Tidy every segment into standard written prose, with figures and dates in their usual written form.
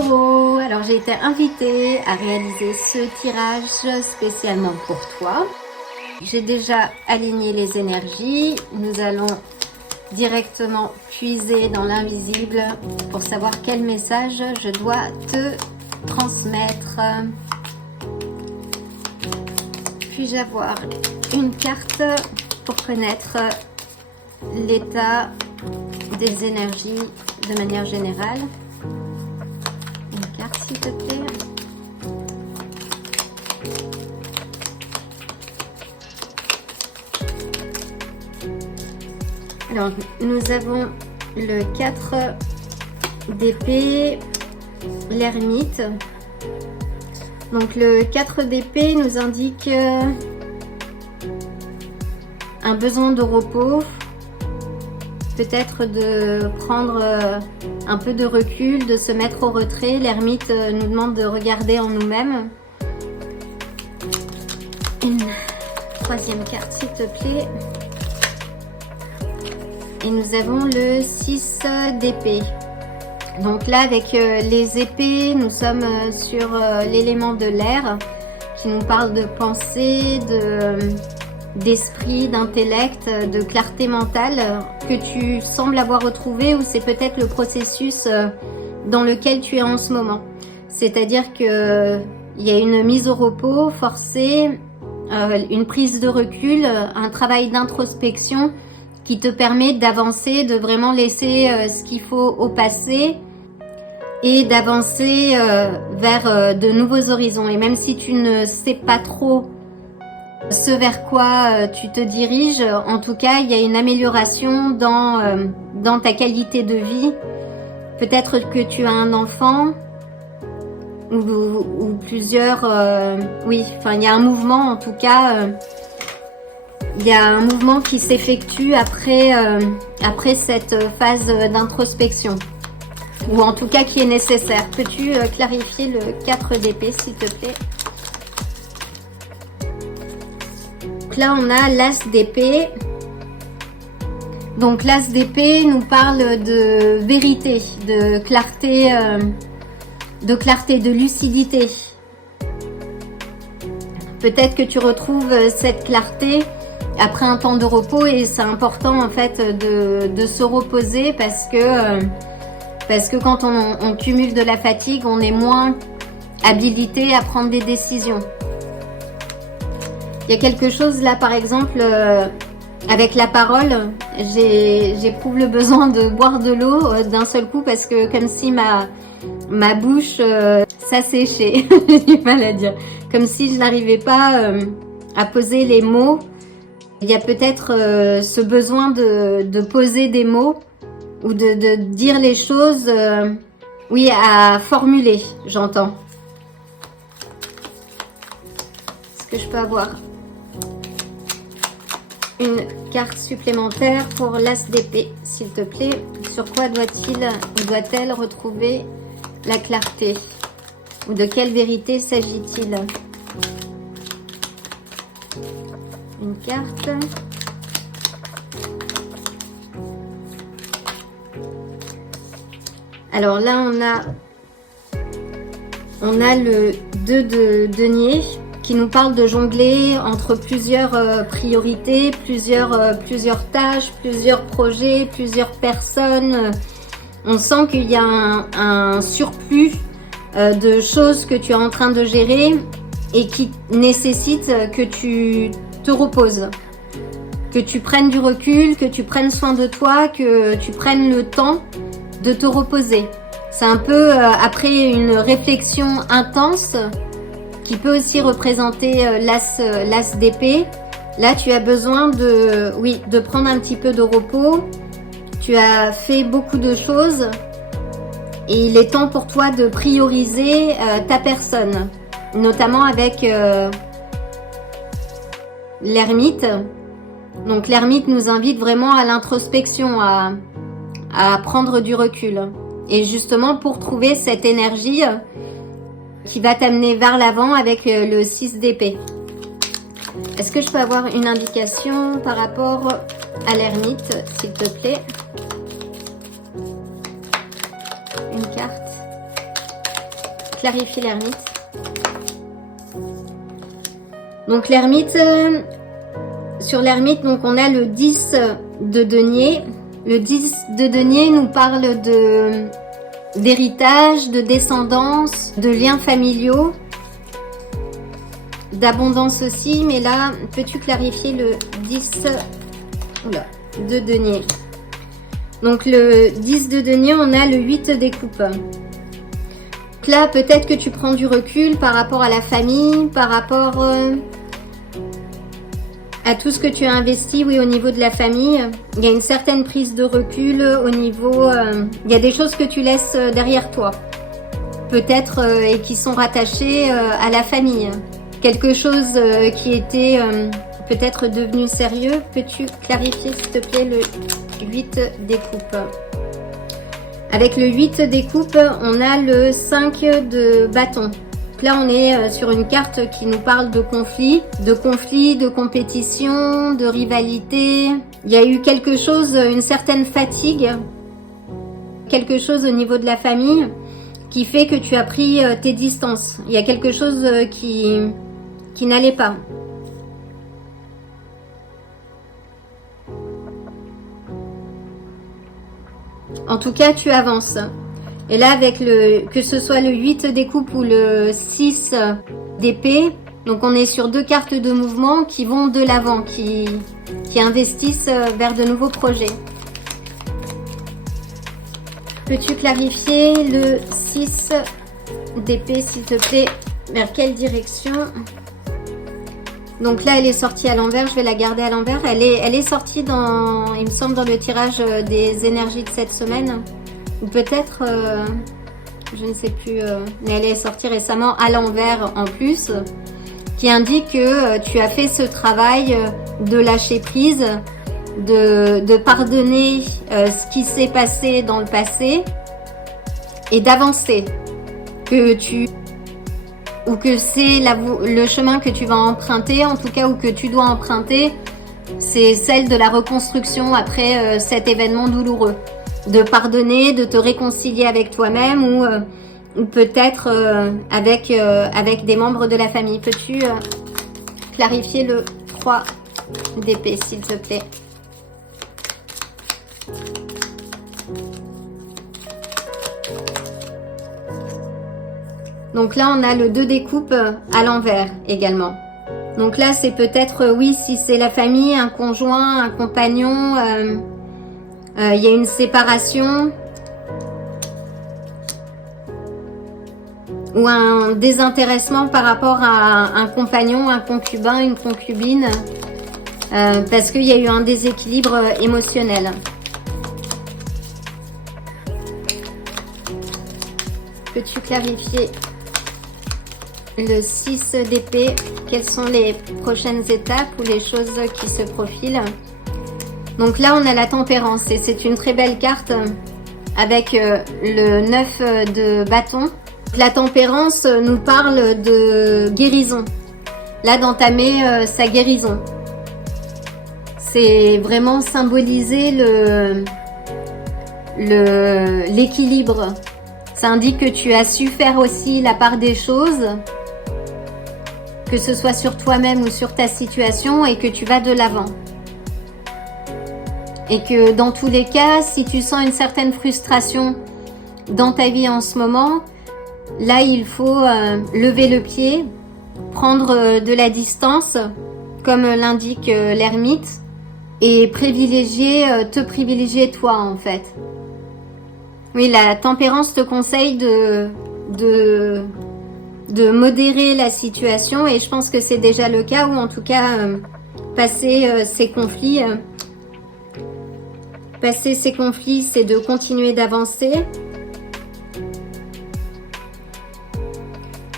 Taureau, alors j'ai été invitée à réaliser ce tirage spécialement pour toi. J'ai déjà aligné les énergies. Nous allons directement puiser dans l'invisible pour savoir quel message je dois te transmettre. Puis-je avoir une carte pour connaître l'état des énergies de manière générale? Une carte s'il te plaît. Alors, nous avons le 4 d'épée, l'ermite. Donc, le 4 d'épée nous indique un besoin de repos, peut-être de prendre un peu de recul, de se mettre au retrait. L'ermite nous demande de regarder en nous-mêmes. Une troisième carte, s'il te plaît. Et nous avons le 6 d'épée. Donc là, avec les épées, nous sommes sur l'élément de l'air qui nous parle de pensée, d'esprit, d'intellect, de clarté mentale que tu sembles avoir retrouvé, ou c'est peut-être le processus dans lequel tu es en ce moment. C'est-à-dire que il y a une mise au repos forcée, une prise de recul, un travail d'introspection qui te permet d'avancer, de vraiment laisser ce qu'il faut au passé et d'avancer vers de nouveaux horizons. Et même si tu ne sais pas trop ce vers quoi tu te diriges, en tout cas, il y a une amélioration dans ta qualité de vie. Peut-être que tu as un enfant ou plusieurs... oui, enfin, il y a un mouvement en tout cas... il y a un mouvement qui s'effectue après cette phase d'introspection, ou en tout cas qui est nécessaire. Peux-tu clarifier le 4 d'épée, s'il te plaît? Donc là, on a l'as d'épée. Donc l'as d'épée nous parle de vérité, de clarté, de lucidité. Peut-être que tu retrouves cette clarté après un temps de repos, et c'est important en fait de se reposer parce que quand on cumule de la fatigue, on est moins habilité à prendre des décisions. Il y a quelque chose là, par exemple, avec la parole, j'éprouve le besoin de boire de l'eau d'un seul coup, parce que comme si ma bouche s'asséchait, j'ai du mal à dire, comme si je n'arrivais pas à poser les mots. Il y a peut-être ce besoin de poser des mots, ou de dire les choses, oui, à formuler, j'entends. Est-ce que je peux avoir une carte supplémentaire pour l'as d'épée, s'il te plaît? Sur quoi doit-il ou doit-elle retrouver la clarté? Ou de quelle vérité s'agit-il? Une carte. Alors là, on a le 2 de denier qui nous parle de jongler entre plusieurs priorités, plusieurs tâches, plusieurs projets, plusieurs personnes. On sent qu'il y a un surplus de choses que tu es en train de gérer et qui nécessite que tu te reposes, que tu prennes du recul, que tu prennes soin de toi, que tu prennes le temps de te reposer. C'est un peu après une réflexion intense qui peut aussi représenter l'as d'épée. Là, tu as besoin de prendre un petit peu de repos. Tu as fait beaucoup de choses et il est temps pour toi de prioriser ta personne, notamment avec l'ermite. Donc l'ermite nous invite vraiment à l'introspection, à prendre du recul. Et justement pour trouver cette énergie qui va t'amener vers l'avant avec le 6 d'épée. Est-ce que je peux avoir une indication par rapport à l'ermite, s'il te plaît? Une carte. clarifier l'ermite. Donc l'ermite, sur l'ermite, donc on a le 10 de denier. Le 10 de denier nous parle d'héritage, de descendance, de liens familiaux, d'abondance aussi. Mais là, peux-tu clarifier le 10 de denier? Donc le 10 de denier, on a le 8 des coupes. Donc là, peut-être que tu prends du recul par rapport à la famille, par rapport à tout ce que tu as investi, oui, au niveau de la famille. Il y a une certaine prise de recul au niveau... il y a des choses que tu laisses derrière toi, peut-être, et qui sont rattachées à la famille. Quelque chose qui était peut-être devenu sérieux. Peux-tu clarifier, s'il te plaît, le 8 des coupes? Avec le 8 des coupes, on a le 5 de bâton. Là, on est sur une carte qui nous parle de conflit, de compétition, de rivalité. Il y a eu quelque chose, une certaine fatigue, quelque chose au niveau de la famille qui fait que tu as pris tes distances. Il y a quelque chose qui n'allait pas. En tout cas, tu avances. Et là, avec que ce soit le 8 des coupes ou le 6 d'épée, donc on est sur deux cartes de mouvement qui vont de l'avant, qui investissent vers de nouveaux projets. Peux-tu clarifier le 6 d'épée, s'il te plaît? Vers quelle direction? Donc là, elle est sortie à l'envers, je vais la garder à l'envers. Elle est sortie dans, il me semble, dans le tirage des énergies de cette semaine. Ou peut-être, je ne sais plus, mais elle est sortie récemment à l'envers en plus, qui indique que tu as fait ce travail de lâcher prise, de pardonner ce qui s'est passé dans le passé et d'avancer. Que c'est le chemin que tu vas emprunter, en tout cas, ou que tu dois emprunter, c'est celle de la reconstruction après cet événement douloureux. De pardonner, de te réconcilier avec toi-même ou peut-être avec des membres de la famille. Peux-tu clarifier le 3 d'épée, s'il te plaît? Donc là, on a le 2 des coupes à l'envers également. Donc là, c'est peut-être, oui, si c'est la famille, un conjoint, un compagnon... il y a une séparation ou un désintéressement par rapport à un compagnon, un concubin, une concubine, parce qu'il y a eu un déséquilibre émotionnel. Peux-tu clarifier le 6 d'épée? Quelles sont les prochaines étapes ou les choses qui se profilent? Donc là, on a la tempérance et c'est une très belle carte avec le 9 de bâton. La tempérance nous parle de guérison. Là, d'entamer sa guérison. C'est vraiment symboliser l'équilibre. Ça indique que tu as su faire aussi la part des choses, que ce soit sur toi-même ou sur ta situation, et que tu vas de l'avant. Et que dans tous les cas, si tu sens une certaine frustration dans ta vie en ce moment, là il faut lever le pied, prendre de la distance, comme l'indique l'ermite, et te privilégier toi en fait. Oui, la tempérance te conseille de modérer la situation, et je pense que c'est déjà le cas, ou en tout cas passer ces conflits. Passer ces conflits, c'est de continuer d'avancer.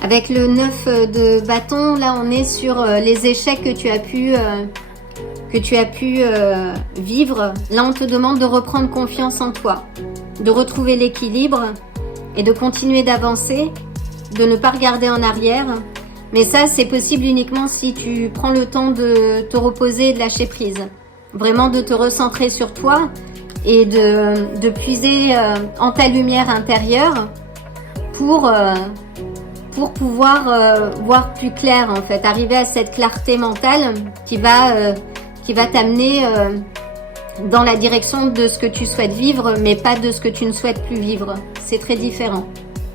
Avec le 9 de bâton, là on est sur les échecs que tu as pu vivre. Là on te demande de reprendre confiance en toi, de retrouver l'équilibre et de continuer d'avancer, de ne pas regarder en arrière. Mais ça, c'est possible uniquement si tu prends le temps de te reposer et de lâcher prise. Vraiment de te recentrer sur toi et de puiser en ta lumière intérieure pour pour pouvoir voir plus clair en fait, arriver à cette clarté mentale qui va t'amener dans la direction de ce que tu souhaites vivre, mais pas de ce que tu ne souhaites plus vivre. C'est très différent.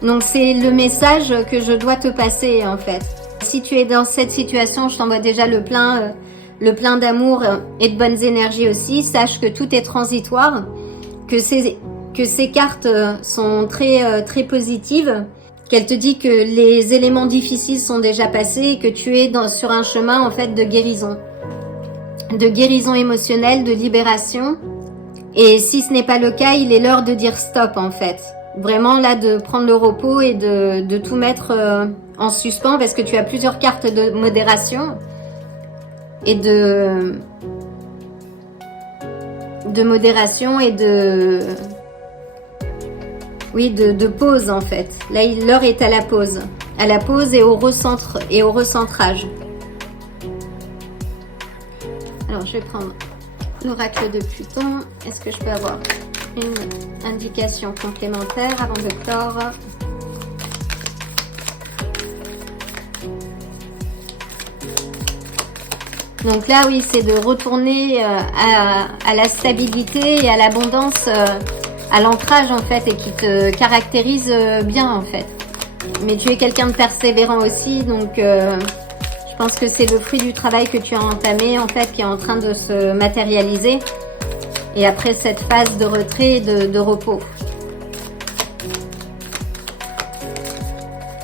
Donc c'est le message que je dois te passer en fait. Si tu es dans cette situation, je t'envoie déjà le plein d'amour et de bonnes énergies aussi. Sache que tout est transitoire, que ces cartes sont très positives, qu'elle te dit que les éléments difficiles sont déjà passés et que tu es sur un chemin en fait de guérison émotionnelle, de libération. Et si ce n'est pas le cas, il est l'heure de dire stop en fait. Vraiment là de prendre le repos et de tout mettre en suspens parce que tu as plusieurs cartes de modération et de modération et de pause en fait. Là l'heure est à la pause et au recentrage. Alors je vais prendre l'oracle de Pluton. Est-ce que je peux avoir une indication complémentaire avant de clore? Donc là oui, c'est de retourner à la stabilité et à l'abondance, à l'ancrage en fait, et qui te caractérise bien en fait. Mais tu es quelqu'un de persévérant aussi, donc je pense que c'est le fruit du travail que tu as entamé en fait, qui est en train de se matérialiser. Et après cette phase de retrait et de repos.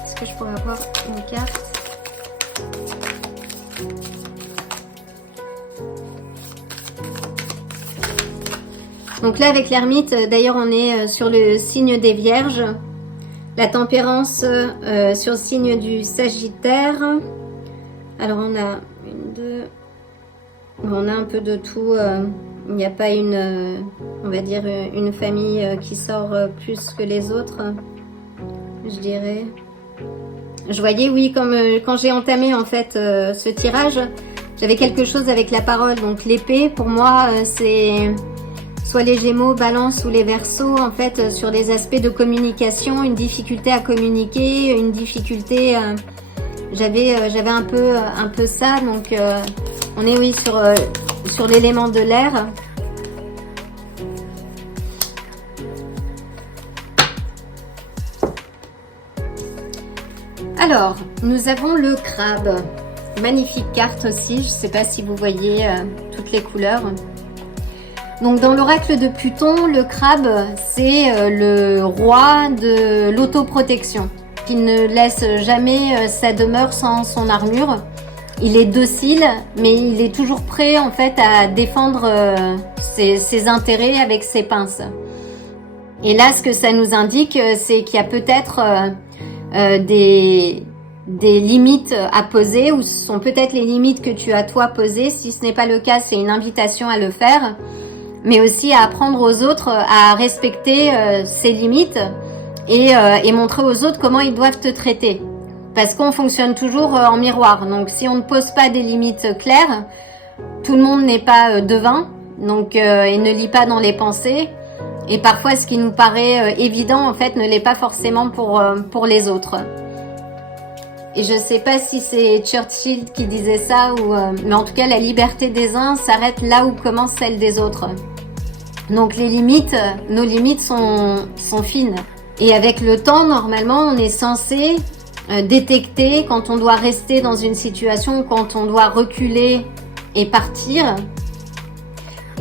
Est-ce que je pourrais avoir une carte? Donc là avec l'ermite, d'ailleurs on est sur le signe des Vierges. La tempérance sur le signe du Sagittaire. Alors on a on a un peu de tout. Il n'y a pas on va dire une famille qui sort plus que les autres, je dirais. Je voyais, oui, comme quand j'ai entamé en fait ce tirage, j'avais quelque chose avec la parole. Donc l'épée, pour moi, c'est soit les Gémeaux, Balance ou les Verseaux, en fait, sur les aspects de communication, une difficulté à communiquer, une difficulté. J'avais un peu ça, donc on est oui sur l'élément de l'air. Alors, nous avons le crabe. Magnifique carte aussi, je ne sais pas si vous voyez toutes les couleurs. Donc dans l'oracle de Pluton, le crabe, c'est le roi de l'autoprotection, qui ne laisse jamais sa demeure sans son armure. Il est docile, mais il est toujours prêt en fait à défendre ses intérêts avec ses pinces. Et là, ce que ça nous indique, c'est qu'il y a peut-être des limites à poser, ou ce sont peut-être les limites que tu as toi posées. Si ce n'est pas le cas, c'est une invitation à le faire, mais aussi à apprendre aux autres à respecter ces limites et montrer aux autres comment ils doivent te traiter. Parce qu'on fonctionne toujours en miroir. Donc si on ne pose pas des limites claires, tout le monde n'est pas devin, donc et ne lit pas dans les pensées. Et parfois ce qui nous paraît évident en fait ne l'est pas forcément pour les autres. Et je sais pas si c'est Churchill qui disait ça, mais en tout cas la liberté des uns s'arrête là où commence celle des autres. Donc les limites, nos limites sont fines. Et avec le temps, normalement, on est censé détecter quand on doit rester dans une situation, quand on doit reculer et partir.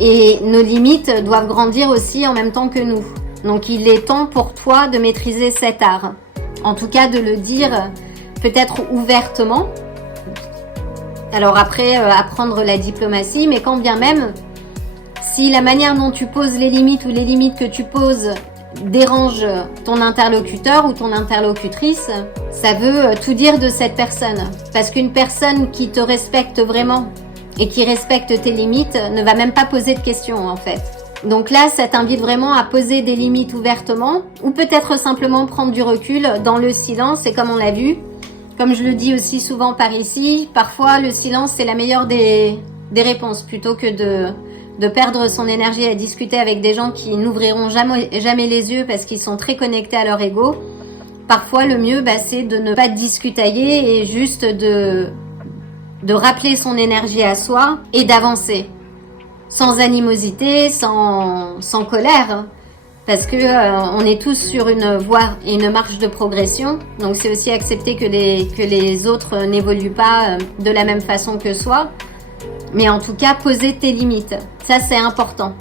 Et nos limites doivent grandir aussi en même temps que nous. Donc il est temps pour toi de maîtriser cet art. En tout cas de le dire peut-être ouvertement. Alors après, apprendre la diplomatie, mais quand bien même, si la manière dont tu poses les limites ou les limites que tu poses dérange ton interlocuteur ou ton interlocutrice, ça veut tout dire de cette personne. Parce qu'une personne qui te respecte vraiment et qui respecte tes limites ne va même pas poser de questions en fait. Donc là, ça t'invite vraiment à poser des limites ouvertement ou peut-être simplement prendre du recul dans le silence. Et comme on l'a vu, comme je le dis aussi souvent par ici, parfois le silence c'est la meilleure des réponses plutôt que de perdre son énergie à discuter avec des gens qui n'ouvriront jamais les yeux parce qu'ils sont très connectés à leur ego. parfois le mieux, c'est de ne pas discutailler et juste de rappeler son énergie à soi et d'avancer. Sans animosité, sans colère. Parce que on est tous sur une voie et une marche de progression. Donc c'est aussi accepter que les autres n'évoluent pas de la même façon que soi. Mais en tout cas, poser tes limites. Ça, c'est important.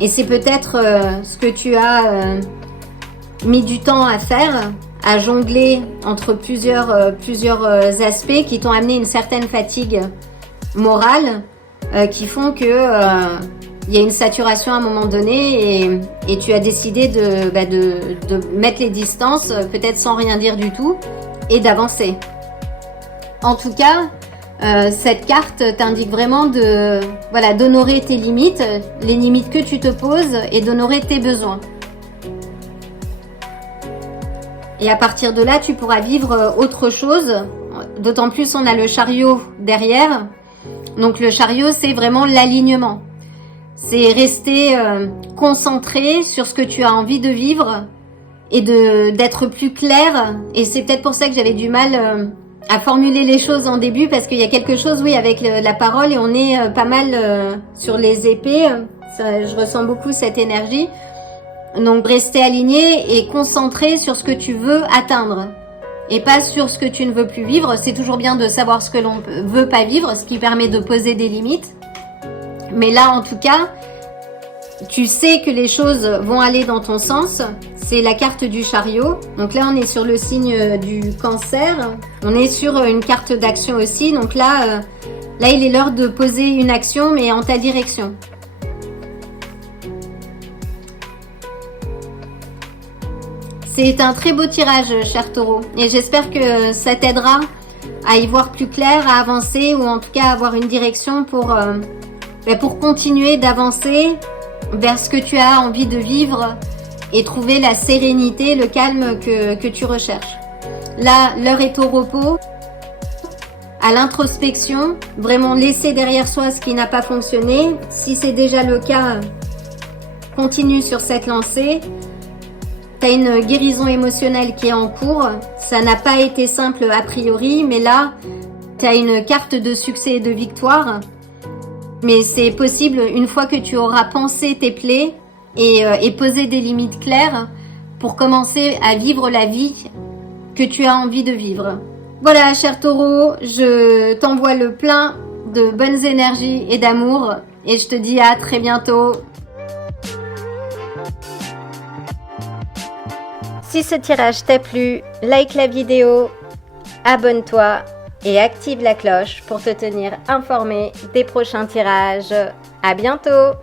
Et c'est peut-être ce que tu as mis du temps à faire, à jongler entre plusieurs aspects qui t'ont amené une certaine fatigue morale, qui font que il y a une saturation à un moment donné et tu as décidé de mettre les distances, peut-être sans rien dire du tout, et d'avancer. En tout cas, cette carte t'indique vraiment d'honorer tes limites, les limites que tu te poses et d'honorer tes besoins. Et à partir de là, tu pourras vivre autre chose. D'autant plus, on a le chariot derrière. Donc le chariot, c'est vraiment l'alignement. C'est rester concentré sur ce que tu as envie de vivre et d'être plus clair. Et c'est peut-être pour ça que j'avais du mal à formuler les choses en début, parce qu'il y a quelque chose, oui, avec la parole, et on est pas mal sur les épées. Je ressens beaucoup cette énergie. Donc rester aligné et concentré sur ce que tu veux atteindre et pas sur ce que tu ne veux plus vivre. C'est toujours bien de savoir ce que l'on veut pas vivre, ce qui permet de poser des limites. Mais là, en tout cas, tu sais que les choses vont aller dans ton sens. C'est la carte du chariot. Donc là, on est sur le signe du Cancer. On est sur une carte d'action aussi. Donc là, il est l'heure de poser une action, mais en ta direction. C'est un très beau tirage, cher Taureau. Et j'espère que ça t'aidera à y voir plus clair, à avancer, ou en tout cas à avoir une direction pour continuer d'avancer vers ce que tu as envie de vivre et trouver la sérénité, le calme que tu recherches. Là, l'heure est au repos, à l'introspection, vraiment laisser derrière soi ce qui n'a pas fonctionné. Si c'est déjà le cas, continue sur cette lancée. Tu as une guérison émotionnelle qui est en cours. Ça n'a pas été simple a priori, mais là, tu as une carte de succès et de victoire. Mais c'est possible une fois que tu auras pensé tes plaies et posé des limites claires pour commencer à vivre la vie que tu as envie de vivre. Voilà, cher Taureau, je t'envoie le plein de bonnes énergies et d'amour et je te dis à très bientôt. Si ce tirage t'a plu, like la vidéo, abonne-toi et active la cloche pour te tenir informé des prochains tirages. À bientôt!